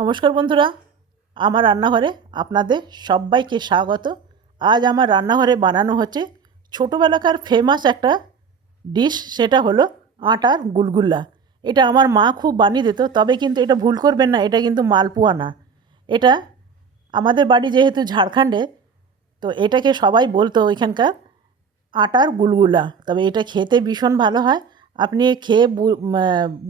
নমস্কার বন্ধুরা, আমার রান্নাঘরে আপনাদের সবাইকে স্বাগত। আজ আমার রান্নাঘরে বানানো হচ্ছে ছোটোবেলাকার ফেমাস একটা ডিশ সেটা হলো আটার গুলগুল্লা এটা আমার মা খুব বানিয়ে দিত, তবে কিন্তু এটা ভুল করবেন না, এটা কিন্তু মালপোয়া না। এটা আমাদের বাড়ি যেহেতু ঝাড়খণ্ডে, তো এটাকে সবাই বলতো ওইখানকার আটার গুলগুলা। তবে এটা খেতে ভীষণ ভালো হয়। আপনি খেয়ে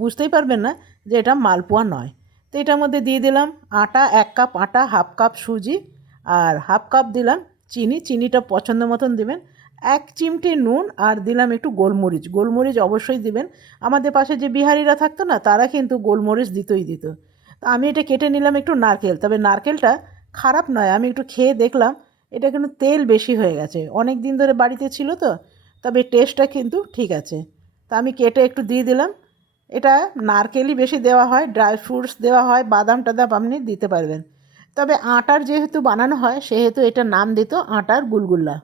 বুঝতেই পারবেন না যে এটা মালপোয়া নয়। তো এটার মধ্যে দিয়ে দিলাম আটা, এক কাপ আটা, হাফ কাপ সুজি আর হাফ কাপ দিলাম চিনি। চিনিটা পছন্দ মতন দিবেন। এক চিমটে নুন আর দিলাম একটু গোলমরিচ। গোলমরিচ অবশ্যই দিবেন। আমাদের পাশে যে বিহারিরা থাকতো না, তারা কিন্তু গোলমরিচ দিতই দিত। তো আমি এটা কেটে নিলাম একটু নারকেল। তবে নারকেলটা খারাপ নয়, আমি একটু খেয়ে দেখলাম, এটা কিন্তু তেল বেশি হয়ে গেছে। অনেক দিন ধরে বাড়িতে ছিল তো, তবে টেস্টটা কিন্তু ঠিক আছে। তা আমি কেটে একটু দিয়ে দিলাম। এটা নারকেলই বেশি দেওয়া হয় ড্রাই ফ্রুটস দেওয়া হয়, বাদাম টাদাম আপনি দিতে পারবেন। তবে আটার যেহেতু বানানো হয়, সেহেতু এটা নাম দিত আটার গুলগুল্লা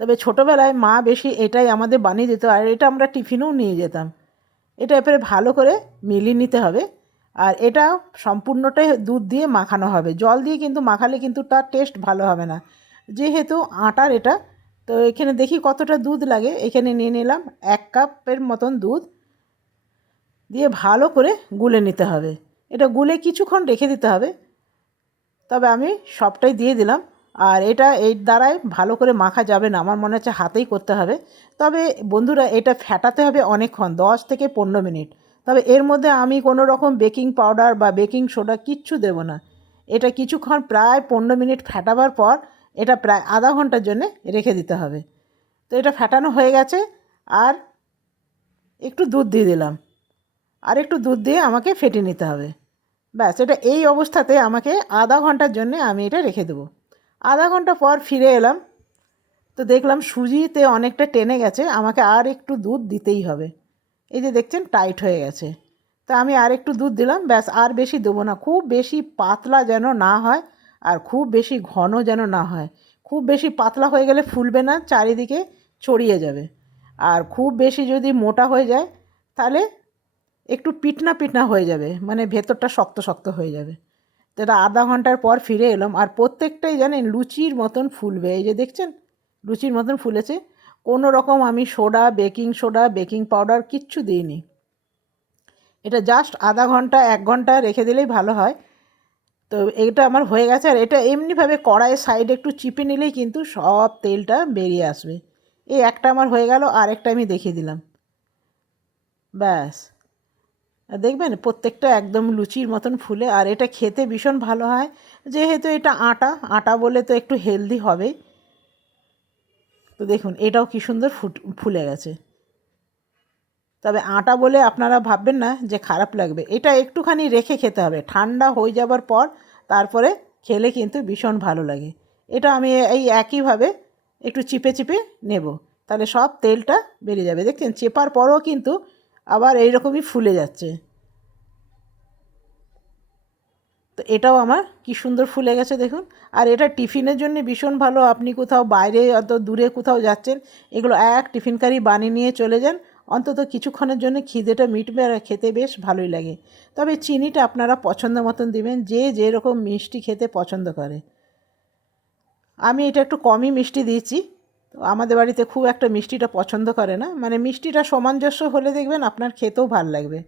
তবে ছোটোবেলায় মা বেশি এটাই আমাদের বানিয়ে দিত, আর এটা আমরা টিফিনেও নিয়ে যেতাম। এটা এরপরে ভালো করে মিলিয়ে নিতে হবে, আর এটা সম্পূর্ণটাই দুধ দিয়ে মাখানো হবে। জল দিয়ে কিন্তু মাখালে কিন্তু তার টেস্ট ভালো হবে না। যেহেতু আটার এটা, তো এখানে দেখি কতটা দুধ লাগে। এখানে নিয়ে নিলাম এক কাপের মতন দুধ। দিয়ে ভালো করে গুলে নিতে হবে। এটা গুলে কিছুক্ষণ রেখে দিতে হবে। তবে আমি সবটাই দিয়ে দিলাম। আর এটা এই দ্বারাই ভালো করে মাখা যাবে না। আমার মনে হচ্ছে হাতেই করতে হবে। তবে বন্ধুরা, এটা ফ্যাটাতে হবে অনেকক্ষণ, দশ থেকে পনেরো মিনিট। তবে এর মধ্যে আমি কোনো রকম বেকিং পাউডার বা বেকিং সোডা কিচ্ছু দেবো না। এটা কিছুক্ষণ প্রায় পনেরো মিনিট ফ্যাটাবার পর এটা প্রায় আধা ঘণ্টার জন্যে রেখে দিতে হবে। তো এটা ফ্যাটানো হয়ে গেছে। আর একটু দুধ দিয়ে দিলাম। আর একটু দুধ দিয়ে আমাকে ফেটে নিতে হবে। ব্যাস, এটা এই অবস্থাতে আমাকে আধা ঘণ্টার জন্যে আমি এটা রেখে দেবো। আধা ঘণ্টা পর ফিরে এলাম। তো দেখলাম সুজিতে অনেকটা টেনে গেছে, আমাকে আর একটু দুধ দিতেই হবে। এই যে দেখছেন, টাইট হয়ে গেছে। তা আমি আর একটু দুধ দিলাম, ব্যাস, আর বেশি দেবো না। খুব বেশি পাতলা যেন না হয় আর খুব বেশি ঘন যেন না হয়। খুব বেশি পাতলা হয়ে গেলে ফুলবে না, চারিদিকে ছড়িয়ে যাবে। আর খুব বেশি যদি মোটা হয়ে যায়, তাহলে একটু পিটনা পিটনা হয়ে যাবে মানে ভেতরটা শক্ত শক্ত হয়ে যাবে। তো এটা আধা ঘণ্টার পর ফিরে এলাম, আর প্রত্যেকটাই জানেন লুচির মতন ফুলবে, এই যে দেখছেন? লুচির মতন ফুলেছে। কোনো রকম আমি soda, baking soda, baking powder কিচ্ছু দিইনি। এটা জাস্ট আধা ঘণ্টা, এক ঘণ্টা রেখে দিলেই ভালো হয়। তো এটা আমার হয়ে গেছে, আর এটা এমনিভাবে কড়াইয়ের সাইডে একটু চিপে নিলেই কিন্তু সব তেলটা বেরিয়ে আসবে। এই একটা আমার হয়ে গেল আর একটা আমি দেখিয়ে দিলাম। ব্যাস। দেখবেন প্রত্যেকটা একদম লুচির মতন ফুলে, আর এটা খেতে ভীষণ ভালো হয়। যেহেতু এটা আটা আটা বলে তো একটু হেলদি হবেই। তো দেখুন, এটাও কি সুন্দর ফুট, ফুলে গেছে। তবে আটা বলে আপনারা ভাববেন না যে খারাপ লাগবে। এটা একটুখানি রেখে খেতে হবে। ঠান্ডা হয়ে যাবার পর তারপরে খেলে কিন্তু ভীষণ ভালো লাগে। এটা আমি এই একইভাবে একটু চিপে চিপে নেব। তাহলে সব তেলটা বেরিয়ে যাবে। দেখছেন, চেপার পরও কিন্তু আবার এইরকমই ফুলে যাচ্ছে। তো এটাও আমার কি সুন্দর ফুলে গেছে দেখুন। আর এটা টিফিনের জন্য ভীষণ ভালো। আপনি কোথাও বাইরে অত দূরে কোথাও যাচ্ছেন, এগুলো এক টিফিন কারি বানিয়ে নিয়ে চলে যান। অন্তত কিছুক্ষণের জন্য খিদেটা মিটবে আর খেতে বেশ ভালোই লাগে। তবে চিনিটা আপনারা পছন্দ মতন দিবেন, যে যেরকম মিষ্টি খেতে পছন্দ করে। আমি এটা একটু কমই মিষ্টি দিয়েছি। তো আমাদের বাড়িতে খুব একটা মিষ্টিটা পছন্দ করে না। মানে মিষ্টিটা সামঞ্জস্য হলে দেখবেন আপনার খেতেও ভালো লাগবে।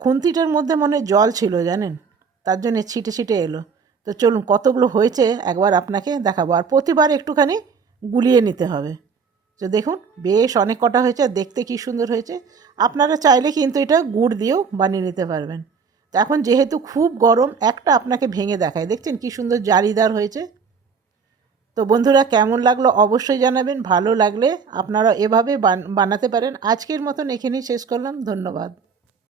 খুন্তিটার মধ্যে মনে জল ছিল জানেন? তার জন্য ছিটে ছিটে এলো। তো চলুন কতগুলো হয়েছে একবার আপনাকে দেখাবো। আর প্রতিবার একটুখানি গুলিয়ে নিতে হবে। তো দেখুন, বেশ অনেক কটা হয়েছে, দেখতে কী সুন্দর হয়েছে। আপনারা চাইলে কিন্তু এটা গুড় দিয়েও বানিয়ে নিতে পারবেন। তো এখন যেহেতু খুব গরম, একটা আপনাকে ভেঙে দেখায়। দেখছেন কী সুন্দর জারিদার হয়েছে। তো বন্ধুরা কেমন লাগল অবশ্যই জানাবেন, ভালো লাগলে আপনারা এভাবে বান- বানাতে পারেন। আজকের মতন এখানেই শেষ করলাম, ধন্যবাদ।